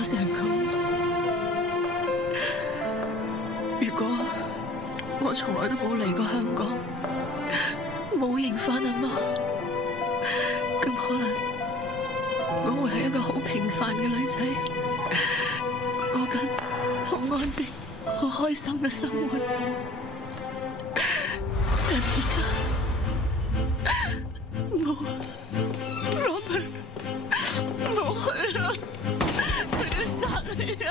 搞成咁。如果我從來都冇嚟過香港，冇認返阿媽，咁可能我會係一個好平凡嘅女仔，過緊好安定、好開心嘅生活。但而家冇，Robert， 冇去啦，佢哋殺你啊！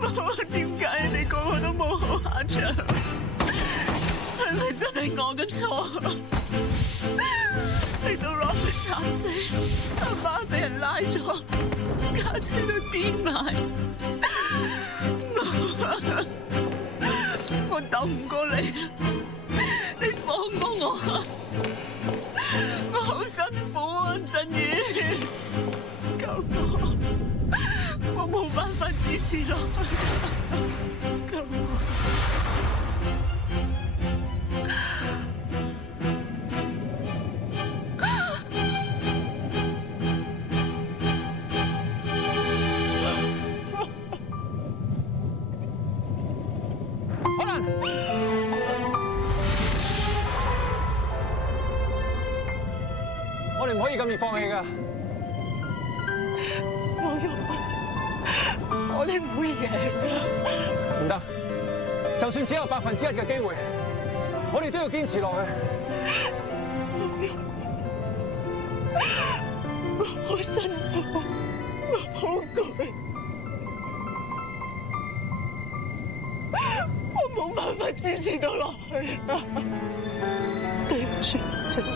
冇，點解你個個都冇好下場？係咪真係我嘅錯？令到 Robert 慘死，阿媽俾人拉咗，家姐都癲埋。我鬥唔過你，你放過我啊！我好辛苦啊，振宇，救我冇辦法支持落去，救我！我哋唔可以咁易放棄㗎。冇用，我哋唔會贏㗎。唔得，就算只有1%嘅機會，我哋都要堅持落去。冇用，我好辛苦，我好攰，我冇辦法支持到落去。對唔住，振宇。